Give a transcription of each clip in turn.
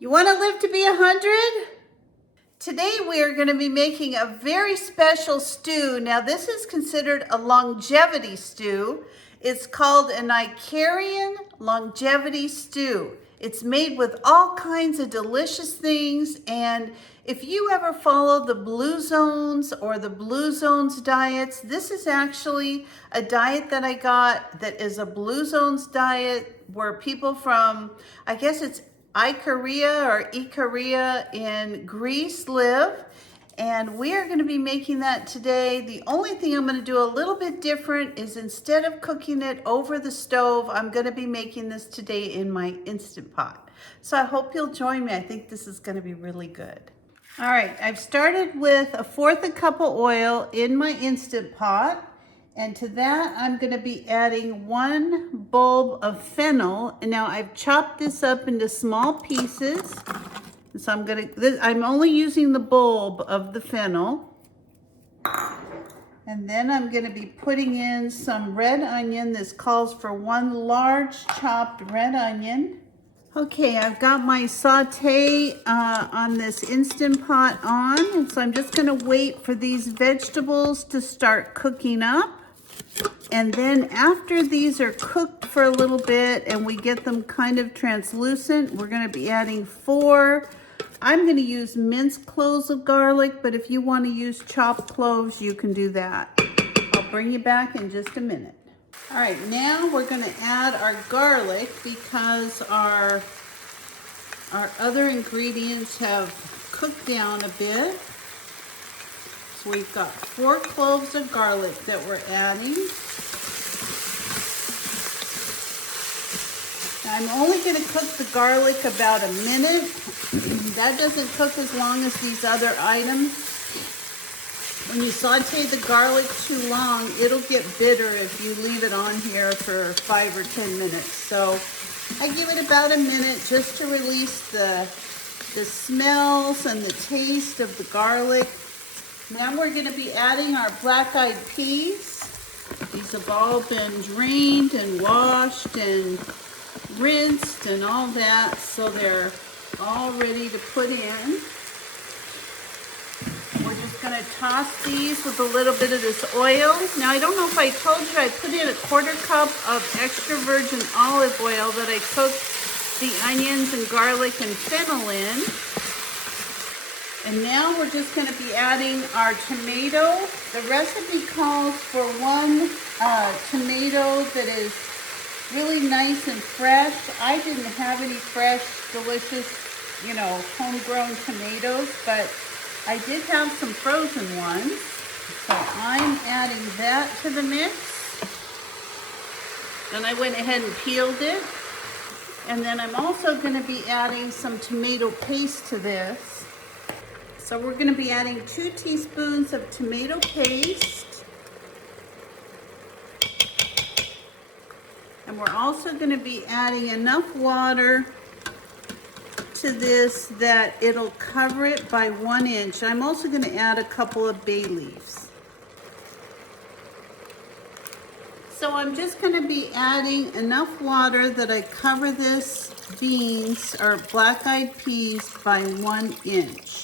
You want to live to be 100? Today we are going to be making a very special stew. Now this is considered a longevity stew. It's called an Ikarian longevity stew. It's made with all kinds of delicious things, and if you ever follow the Blue Zones or the Blue Zones diets, this is actually a diet that I got that is a Blue Zones diet where people from, I guess it's Ikarian in Greece live, and we are going to be making that today. The only thing I'm going to do a little bit different is instead of cooking it over the stove, I'm going to be making this today in my Instant Pot. So I hope you'll join me. I think this is going to be really good. All right, I've started with 1/4 cup of oil in my Instant Pot. And to that, I'm going to be adding 1 bulb of fennel. And now I've chopped this up into small pieces. So I'm only using the bulb of the fennel. And then I'm going to be putting in some red onion. This calls for 1 large chopped red onion. Okay, I've got my saute on this Instant Pot on. And so I'm just going to wait for these vegetables to start cooking up. And then after these are cooked for a little bit and we get them kind of translucent, we're going to be adding 4. I'm going to use minced cloves of garlic, but if you want to use chopped cloves, you can do that. I'll bring you back in just a minute. All right, now we're going to add our garlic because our other ingredients have cooked down a bit. So we've got 4 cloves of garlic that we're adding. Now I'm only going to cook the garlic about a minute. That doesn't cook as long as these other items. When you saute the garlic too long, it'll get bitter if you leave it on here for 5 or 10 minutes. So I give it about a minute just to release the smells and the taste of the garlic. Now we're going to be adding our black-eyed peas. These have all been drained and washed and rinsed and all that, so they're all ready to put in. We're just going to toss these with a little bit of this oil. Now I don't know if I told you, I put in 1/4 cup of extra virgin olive oil that I cooked the onions and garlic and fennel in. And now we're just going to be adding our tomato. The recipe calls for 1 tomato that is really nice and fresh. I didn't have any fresh, delicious, homegrown tomatoes, but I did have some frozen ones. So I'm adding that to the mix. Then I went ahead and peeled it. And then I'm also going to be adding some tomato paste to this. So we're going to be adding 2 teaspoons of tomato paste. And we're also going to be adding enough water to this that it'll cover it by 1 inch. I'm also going to add a couple of bay leaves. So I'm just going to be adding enough water that I cover this beans or black-eyed peas by 1 inch.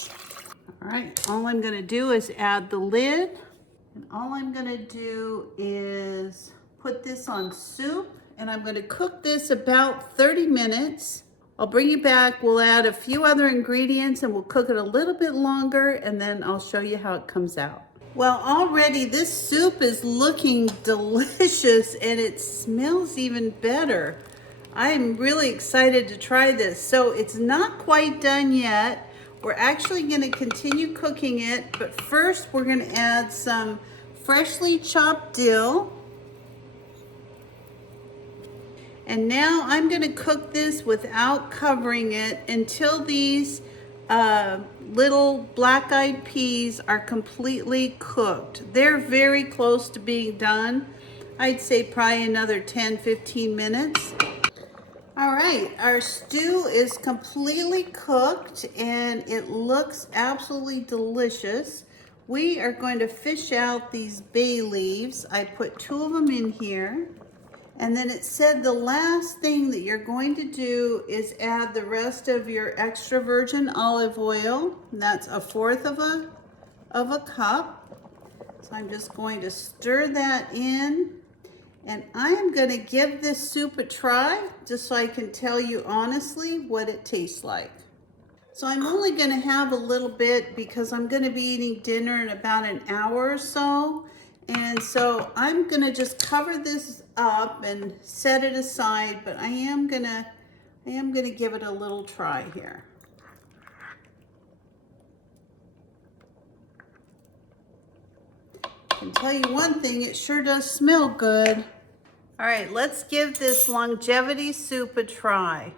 All right, all I'm going to do is add the lid, and all I'm going to do is put this on soup, and I'm going to cook this about 30 minutes. I'll bring you back. We'll add a few other ingredients and we'll cook it a little bit longer, and then I'll show you how it comes out. Well, already this soup is looking delicious and it smells even better. I'm really excited to try this. So it's not quite done yet. We're actually going to continue cooking it, but first we're going to add some freshly chopped dill. And now I'm going to cook this without covering it until these little black-eyed peas are completely cooked. They're very close to being done. I'd say probably another 10-15 minutes. All right, our stew is completely cooked and it looks absolutely delicious. We are going to fish out these bay leaves. I put 2 of them in here. And then it said the last thing that you're going to do is add the rest of your extra virgin olive oil. And that's 1/4 of a cup. So I'm just going to stir that in. And I am going to give this soup a try just so I can tell you honestly what it tastes like. So I'm only going to have a little bit because I'm going to be eating dinner in about an hour or so. And so I'm going to just cover this up and set it aside, but I am going to give it a little try here. I can tell you one thing, it sure does smell good. All right, let's give this longevity soup a try.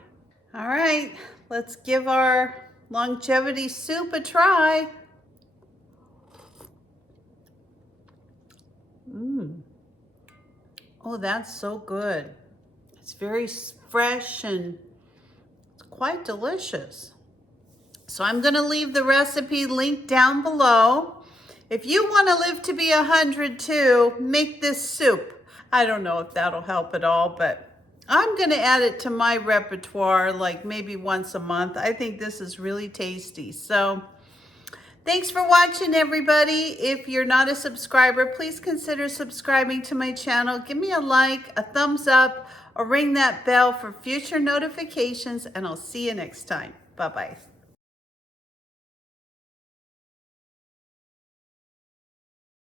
All right, let's give our longevity soup a try. Oh, that's so good. It's very fresh and it's quite delicious. So I'm gonna leave the recipe linked down below. If you wanna live to be 100 too, make this soup. I don't know if that'll help at all, but I'm gonna add it to my repertoire like maybe once a month. I think this is really tasty. So thanks for watching, everybody. If you're not a subscriber, please consider subscribing to my channel. Give me a like, a thumbs up, or ring that bell for future notifications, and I'll see you next time. Bye-bye.